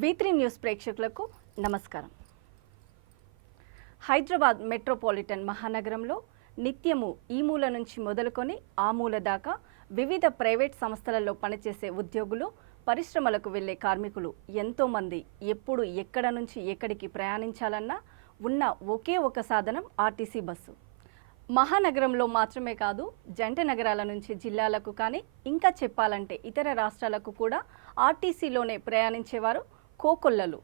V3 news ప్రేక్షకులకు నమస్కారం. Hyderabad metropolitan మహానగరంలో నిత్యము ఈ మూల నుంచి మొదలుకొని ఆ మూల దాకా వివిధ ప్రైవేట్ సంస్థలలో పనిచేసే ఉద్యోగులు, పరిశ్రమలకు వెళ్లే కార్మికులు ఎంతో మంది ఎప్పుడు ఎక్కడ నుంచి ఎక్కడికి ప్రయాణించాలన్నా ఉన్న ఒకే ఒక సాధనం ఆర్టీసీ బస్సు. మహానగరంలో మాత్రమే కాదు, జంట నగరాల నుంచి జిల్లాలకు కానీ ఇంకా చెప్పాలంటే ఇతర రాష్ట్రాలకు కూడా ఆర్టీసీలోనే ప్రయాణించేవారు కోకొల్లలు.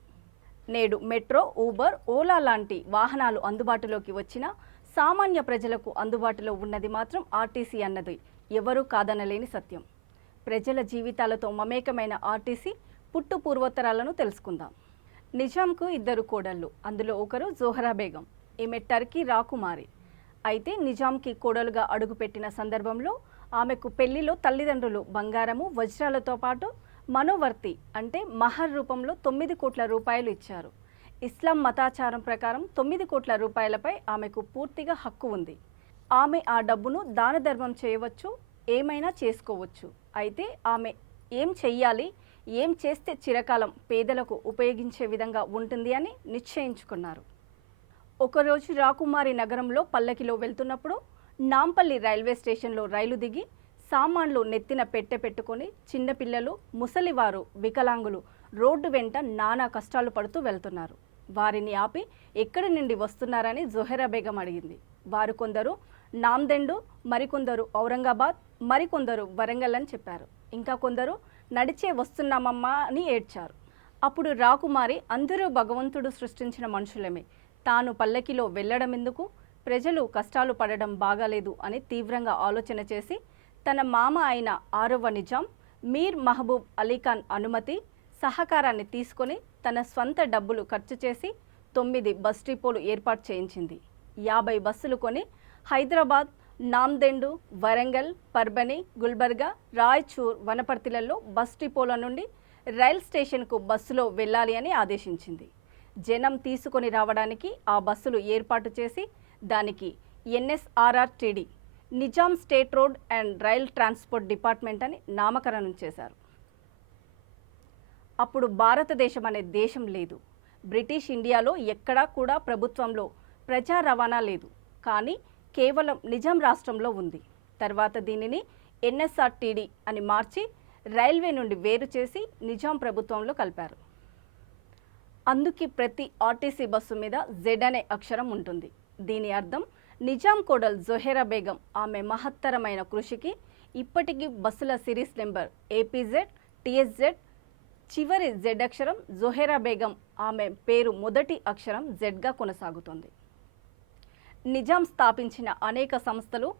నేడు మెట్రో, ఊబర్, ఓలా లాంటి వాహనాలు అందుబాటులోకి వచ్చినా సామాన్య ప్రజలకు అందుబాటులో ఉన్నది మాత్రం ఆర్టీసీ అన్నది ఎవరూ కాదనలేని సత్యం. ప్రజల జీవితాలతో మమేకమైన ఆర్టీసీ పుట్టు పూర్వోత్తరాలను తెలుసుకుందాం. నిజాంకు ఇద్దరు కోడళ్ళు, అందులో ఒకరు జోహరా బేగం. ఈమె టర్కీ రాకుమారి. అయితే నిజాంకి కోడలుగా అడుగుపెట్టిన సందర్భంలో ఆమెకు పెళ్లిలో తల్లిదండ్రులు బంగారము, వజ్రాలతో పాటు మనోవర్తి అంటే మహర్ రూపంలో 9 కోట్ల రూపాయలు ఇచ్చారు. ఇస్లాం మతాచారం ప్రకారం 9 కోట్ల రూపాయలపై ఆమెకు పూర్తిగా హక్కు ఉంది. ఆమె ఆ డబ్బును దాన ధర్మం చేయవచ్చు, ఏమైనా చేసుకోవచ్చు. అయితే ఆమె ఏం చెయ్యాలి, ఏం చేస్తే చిరకాలం పేదలకు ఉపయోగించే విధంగా ఉంటుంది అని నిశ్చయించుకున్నారు. ఒకరోజు రాకుమారి నగరంలో పల్లకిలో వెళ్తున్నప్పుడు నాంపల్లి రైల్వే స్టేషన్లో రైలు దిగి సామాన్లు నెత్తిన పెట్టుకొని చిన్నపిల్లలు, ముసలివారు, వికలాంగులు రోడ్డు వెంట నానా కష్టాలు పడుతూ వెళ్తున్నారు. వారిని ఆపి ఎక్కడి నుండి వస్తున్నారని జోహరా బేగం అడిగింది. వారు కొందరు నాందెండు, మరికొందరు ఔరంగాబాద్, మరికొందరు వరంగల్ అని చెప్పారు. ఇంకా కొందరు నడిచే వస్తున్నామమ్మా అని ఏడ్చారు. అప్పుడు రాకుమారి, అందరూ భగవంతుడు సృష్టించిన మనుషులమే, తాను పల్లకిలో వెళ్ళడం ఎందుకు, ప్రజలు కష్టాలు పడడం బాగాలేదు అని తీవ్రంగా ఆలోచన చేసి తన మామ అయిన 6వ నిజాం మీర్ మహబూబ్ అలీఖాన్ అనుమతి, సహకారాన్ని తీసుకొని తన స్వంత డబ్బులు ఖర్చు చేసి 9 బస్ డిపోలు ఏర్పాటు చేయించింది. 50 బస్సులు కొని హైదరాబాద్, నాందెండు, వరంగల్, పర్బని, గుల్బర్గా, రాయచూర్, వనపర్తిలలో బస్ డిపోల నుండి రైల్ స్టేషన్కు బస్సులో వెళ్ళాలి అని ఆదేశించింది. జనం తీసుకొని రావడానికి ఆ బస్సులు ఏర్పాటు చేసి దానికి NSRRTD Nizam state road and rail transport department అని నామకరణం చేశారు. అప్పుడు భారతదేశం అనే దేశం లేదు. బ్రిటిష్ ఇండియాలో ఎక్కడా కూడా ప్రభుత్వంలో ప్రజా రవాణా లేదు. కానీ కేవలం నిజాం రాష్ట్రంలో ఉంది. తర్వాత దీనిని NSRTD అని మార్చి రైల్వే నుండి వేరు చేసి నిజాం ప్రభుత్వంలో కలిపారు. అందుకే ప్రతి ఆర్టీసీ బస్సు మీద Z అనే అక్షరం ఉంటుంది. దీని అర్థం నిజాం కోడల్ జోహరా బేగం ఆమె మహత్తరమైన కృషికి ఇప్పటికీ బస్సుల సిరీస్ నెంబర్ APZ, TSZ, చివరి Z అక్షరం జోహరా బేగం ఆమె పేరు మొదటి అక్షరం Zగా కొనసాగుతుంది. నిజాం స్థాపించిన అనేక సంస్థలు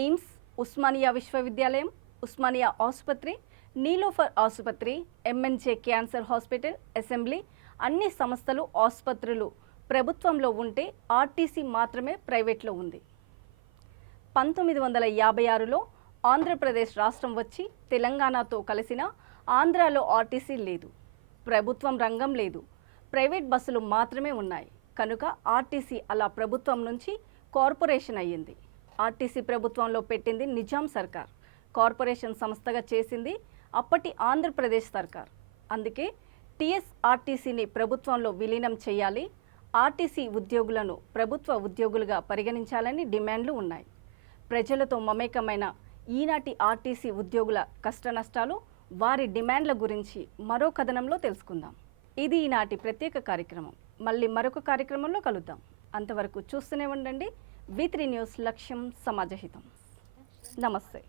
నిమ్స్, ఉస్మానియా విశ్వవిద్యాలయం, ఉస్మానియా ఆసుపత్రి, నీలోఫర్ ఆసుపత్రి, MNJ క్యాన్సర్ హాస్పిటల్, అసెంబ్లీ అన్ని సంస్థలు, ఆసుపత్రులు ప్రభుత్వంలో ఉంటే ఆర్టీసీ మాత్రమే ప్రైవేట్లో ఉంది. 1956లో ఆంధ్రప్రదేశ్ రాష్ట్రం వచ్చి తెలంగాణతో కలిసిన ఆంధ్రాలో ఆర్టీసీ లేదు. ప్రభుత్వం రంగం లేదు, ప్రైవేట్ బస్సులు మాత్రమే ఉన్నాయి. కనుక ఆర్టీసీ అలా ప్రభుత్వం నుంచి కార్పొరేషన్ అయ్యింది. ఆర్టీసీ ప్రభుత్వంలో పెట్టింది నిజాం సర్కార్, కార్పొరేషన్ సంస్థగా చేసింది అప్పటి ఆంధ్రప్రదేశ్ సర్కార్. అందుకే TSRTCని ప్రభుత్వంలో విలీనం చేయాలి, ఆర్టీసీ ఉద్యోగులను ప్రభుత్వ ఉద్యోగులుగా పరిగణించాలని డిమాండ్లు ఉన్నాయి. ప్రజలతో మమేకమైన ఈనాటి ఆర్టీసీ ఉద్యోగుల కష్టనష్టాలు, వారి డిమాండ్ల గురించి మరో కథనంలో తెలుసుకుందాం. ఇది ఈనాటి ప్రత్యేక కార్యక్రమం. మళ్ళీ మరొక కార్యక్రమంలో కలుద్దాం. అంతవరకు చూస్తూనే ఉండండి V3 న్యూస్, లక్ష్యం సమాజహితం. నమస్తే.